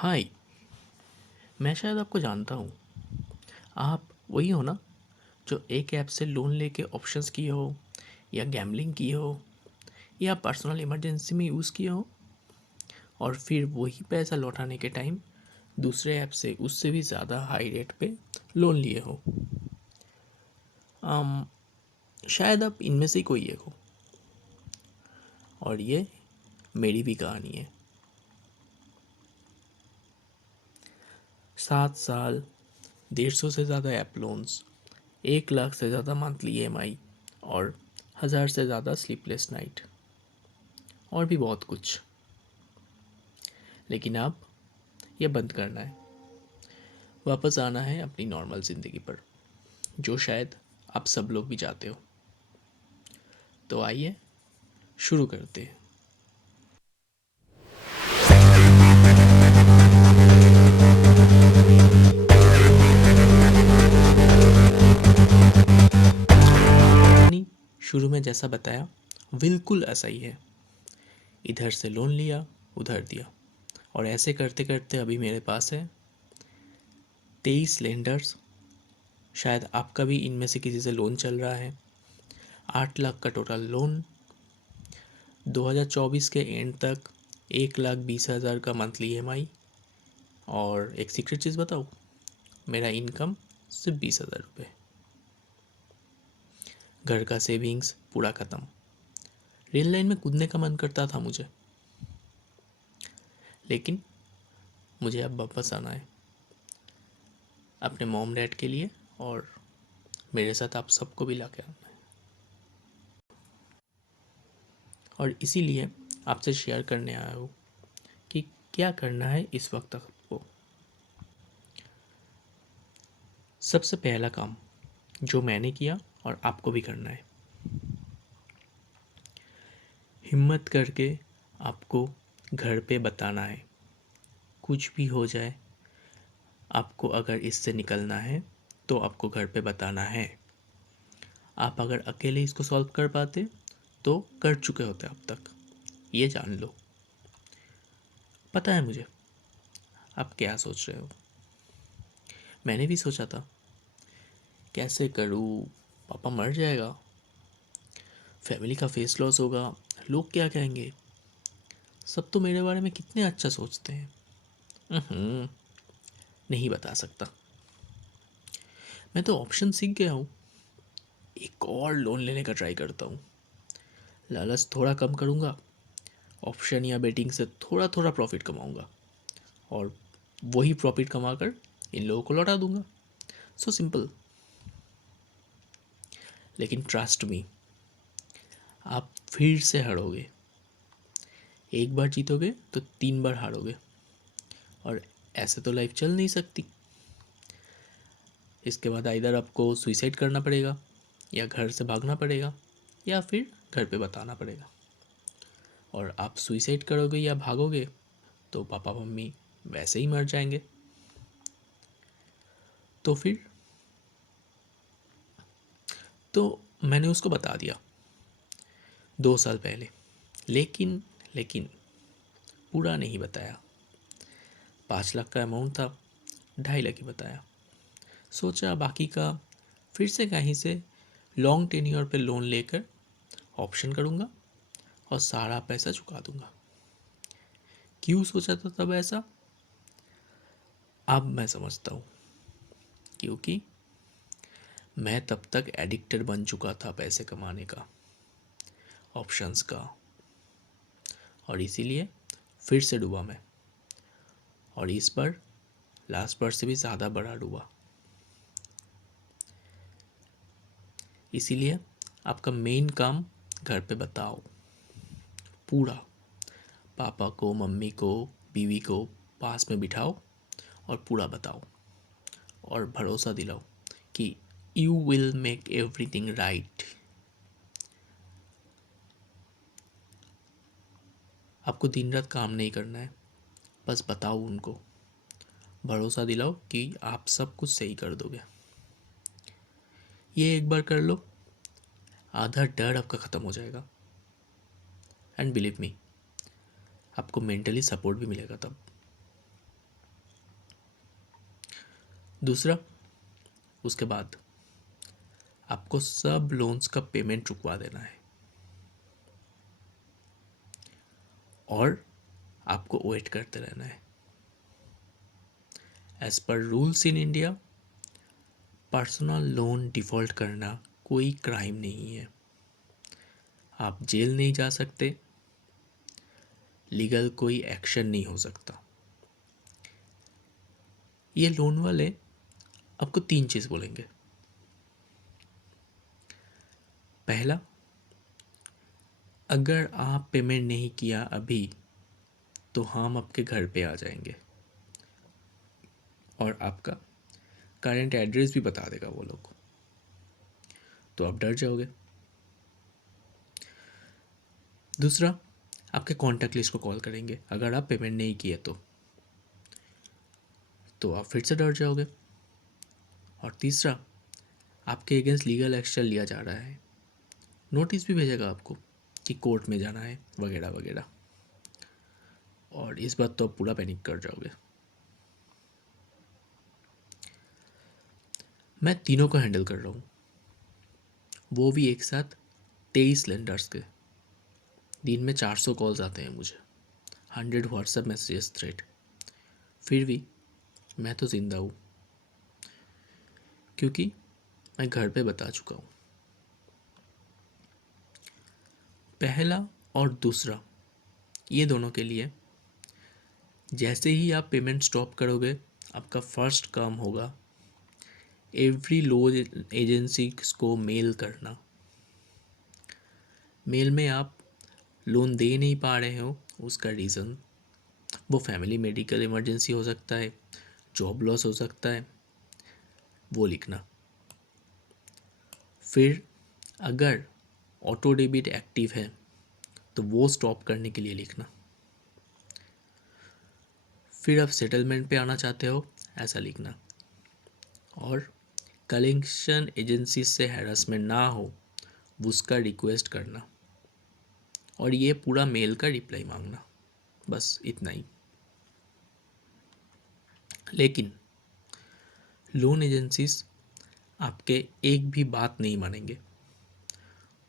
हाय। मैं शायद आपको जानता हूँ। आप वही हो ना जो एक ऐप से लोन लेके ऑप्शंस किए हो, या गैम्बलिंग किए हो, या पर्सनल इमरजेंसी में यूज़ किए हो, और फिर वही पैसा लौटाने के टाइम दूसरे ऐप से उससे भी ज़्यादा हाई रेट पे लोन लिए हो। अम, शायद आप इनमें से ही कोई एक हो। और ये मेरी भी कहानी है। 7 साल, 150 से ज़्यादा ऐप लोन्स, 1 लाख से ज़्यादा मंथली EMI, और 1000 से ज़्यादा स्लीपलेस नाइट, और भी बहुत कुछ। लेकिन अब ये बंद करना है, वापस आना है अपनी नॉर्मल ज़िंदगी पर, जो शायद आप सब लोग भी चाहते हो। तो आइए शुरू करते हैं। कहानी शुरू में जैसा बताया बिल्कुल ऐसा ही है। इधर से लोन लिया, उधर दिया, और ऐसे करते करते अभी मेरे पास है 23 लेंडर्स। शायद आपका भी इनमें से किसी से लोन चल रहा है। 8 लाख का टोटल लोन। 2024 के एंड तक 1,20,000 का मंथली EMI। और एक सीक्रेट चीज़ बताऊँ, मेरा इनकम सिर्फ 20,000 रुपये। घर का सेविंग्स पूरा ख़त्म। रेल लाइन में कूदने का मन करता था मुझे, लेकिन मुझे अब वापस आना है अपने मॉम डैड के लिए, और मेरे साथ आप सबको भी ला के आना है। और इसीलिए आपसे शेयर करने आया हूँ कि क्या करना है इस वक्त आपको। सबसे पहला काम जो मैंने किया और आपको भी करना है, हिम्मत करके आपको घर पे बताना है। कुछ भी हो जाए, आपको अगर इससे निकलना है तो आपको घर पे बताना है। आप अगर अकेले इसको सॉल्व कर पाते तो कर चुके होते अब तक, ये जान लो। पता है मुझे आप क्या सोच रहे हो। मैंने भी सोचा था, कैसे करूँ, पापा मर जाएगा, फैमिली का फेस लॉस होगा, लोग क्या कहेंगे, सब तो मेरे बारे में कितने अच्छा सोचते हैं। उहुं, नहीं बता सकता। मैं तो ऑप्शन सीख गया हूँ। एक और लोन लेने का ट्राई करता हूँ। लालच थोड़ा कम करूँगा, ऑप्शन या बेटिंग से थोड़ा थोड़ा प्रॉफिट कमाऊँगा, और वही प्रॉफिट कमाकर इन लोगों को लौटा दूंगा। So simple. लेकिन ट्रस्ट मी, आप फिर से हारोगे। एक बार जीतोगे तो 3 बार हारोगे, और ऐसे तो लाइफ चल नहीं सकती। इसके बाद इधर आपको सुइसाइड करना पड़ेगा, या घर से भागना पड़ेगा, या फिर घर पे बताना पड़ेगा। और आप सुइसाइड करोगे या भागोगे तो पापा मम्मी वैसे ही मर जाएंगे। तो फिर तो मैंने उसको बता दिया 2 साल पहले, लेकिन लेकिन पूरा नहीं बताया। 5 लाख का अमाउंट था, 2.5 लाख ही बताया। सोचा बाकी का फिर से कहीं से लॉन्ग टेन्योर पे लोन लेकर ऑप्शन करूँगा और सारा पैसा चुका दूँगा। क्यों सोचा था तब ऐसा, अब मैं समझता हूँ। क्योंकि मैं तब तक एडिक्टेड बन चुका था पैसे कमाने का, ऑप्शंस का, और इसीलिए फिर से डूबा मैं। और इस बार लास्ट बार से भी ज़्यादा बड़ा डूबा। इसीलिए आपका मेन काम घर पे बताओ पूरा। पापा को, मम्मी को, बीवी को पास में बिठाओ और पूरा बताओ, और भरोसा दिलाओ कि you will make everything right. आपको दिन रात काम नहीं करना है, बस बताओ उनको, भरोसा दिलाओ कि आप सब कुछ सही कर दोगे। ये एक बार कर लो, आधा डर आपका ख़त्म हो जाएगा। एंड बिलीव मी, आपको मेंटली सपोर्ट भी मिलेगा तब। दूसरा, उसके बाद आपको सब लोन्स का पेमेंट चुकवा देना है और आपको वेट करते रहना है। As per rules in India, personal loan default करना कोई क्राइम नहीं है। आप जेल नहीं जा सकते, लीगल कोई एक्शन नहीं हो सकता। ये लोन वाले आपको 3 चीज़ बोलेंगे। पहला, अगर आप पेमेंट नहीं किया अभी तो हम आपके घर पे आ जाएंगे और आपका करंट एड्रेस भी बता देगा वो लोग, तो आप डर जाओगे। दूसरा, आपके कॉन्टैक्ट लिस्ट को कॉल करेंगे अगर आप पेमेंट नहीं किए तो आप फिर से डर जाओगे। और तीसरा, आपके अगेंस्ट लीगल एक्शन लिया जा रहा है, नोटिस भी भेजेगा आपको कि कोर्ट में जाना है वगैरह वगैरह, और इस बात तो आप पूरा पैनिक कर जाओगे। मैं तीनों को हैंडल कर रहा हूँ, वो भी एक साथ 23 लेंडर्स के। दिन में 400 कॉल्स आते हैं मुझे, 100 व्हाट्सएप मैसेजेस थ्रेड। फिर भी मैं तो ज़िंदा हूँ क्योंकि मैं घर पे बता चुका हूँ। पहला और दूसरा, ये दोनों के लिए जैसे ही आप पेमेंट स्टॉप करोगे, आपका फर्स्ट काम होगा एवरी लोन एजेंसी को मेल करना। मेल में आप लोन दे नहीं पा रहे हो, उसका रीज़न वो फैमिली मेडिकल इमरजेंसी हो सकता है, जॉब लॉस हो सकता है, वो लिखना। फिर अगर ऑटो डेबिट एक्टिव है तो वो स्टॉप करने के लिए लिखना। फिर आप सेटलमेंट पे आना चाहते हो, ऐसा लिखना। और कलेक्शन एजेंसी से हैरेसमेंट ना हो उसका रिक्वेस्ट करना, और ये पूरा मेल का रिप्लाई मांगना, बस इतना ही। लेकिन लोन एजेंसीज आपके एक भी बात नहीं मानेंगे,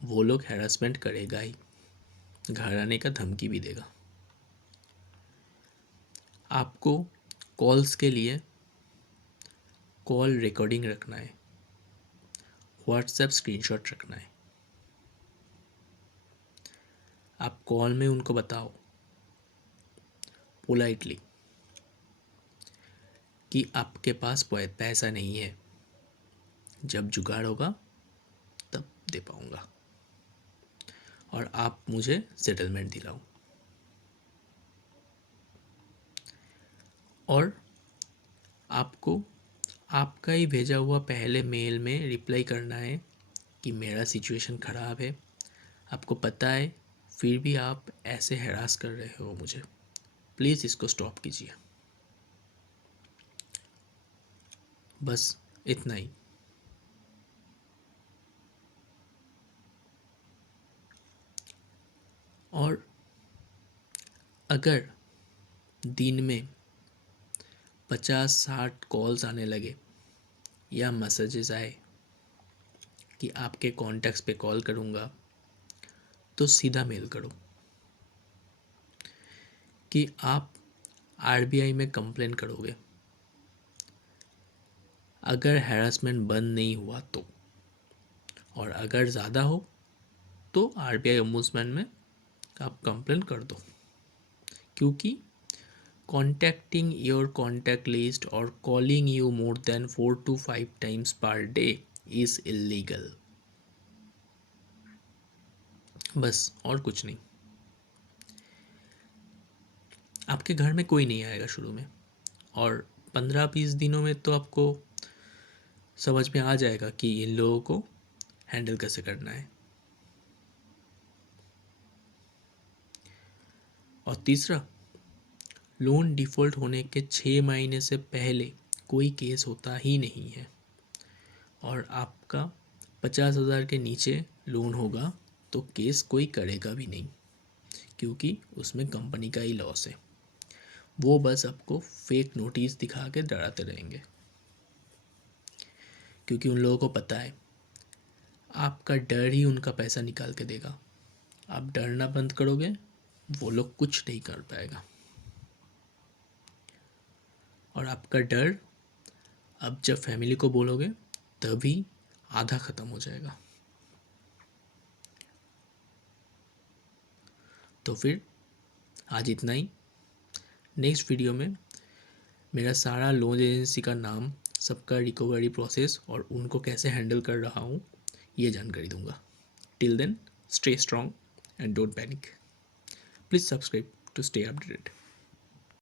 वो लोग हैरेसमेंट करेगा ही, घर आने का धमकी भी देगा। आपको कॉल्स के लिए कॉल रिकॉर्डिंग रखना है, व्हाट्सएप स्क्रीनशॉट रखना है। आप कॉल में उनको बताओ पोलाइटली कि आपके पास पैसा नहीं है, जब जुगाड़ होगा तब दे पाऊँगा, और आप मुझे सेटलमेंट दिलाओ। और आपको आपका ही भेजा हुआ पहले मेल में रिप्लाई करना है कि मेरा सिचुएशन ख़राब है, आपको पता है, फिर भी आप ऐसे हरास कर रहे हो मुझे, प्लीज़ इसको स्टॉप कीजिए। बस इतना ही। और अगर दिन में 50-60 कॉल्स आने लगे या मैसेजेस आए कि आपके कॉन्टैक्ट्स पे कॉल करूँगा, तो सीधा मेल करो कि आप आरबीआई में कंप्लेन करोगे अगर हैरेसमेंट बंद नहीं हुआ तो, और अगर ज़्यादा हो तो आरबीआई ओम्बुड्समैन में आप कंप्लेन कर दो, क्योंकि कॉन्टैक्टिंग योर कॉन्टैक्ट लिस्ट और calling you more than 4 to 5 times per day is illegal. बस और कुछ नहीं। आपके घर में कोई नहीं आएगा शुरू में, और 15-20 दिनों में तो आपको समझ में आ जाएगा कि इन लोगों को हैंडल कैसे करना है। और तीसरा, लोन डिफ़ॉल्ट होने के 6 महीने से पहले कोई केस होता ही नहीं है, और आपका 50,000 के नीचे लोन होगा तो केस कोई करेगा भी नहीं, क्योंकि उसमें कंपनी का ही लॉस है। वो बस आपको फेक नोटिस दिखा के डराते रहेंगे। क्योंकि उन लोगों को पता है आपका डर ही उनका पैसा निकाल के देगा। आप डरना बंद करोगे, वो लोग कुछ नहीं कर पाएगा। और आपका डर अब जब फैमिली को बोलोगे तभी आधा ख़त्म हो जाएगा। तो फिर आज इतना ही। नेक्स्ट वीडियो में मेरा सारा लोन एजेंसी का नाम, सबका रिकवरी प्रोसेस और उनको कैसे हैंडल कर रहा हूँ ये जानकारी दूंगा। Till then, stay strong and don't panic. Please subscribe to stay updated.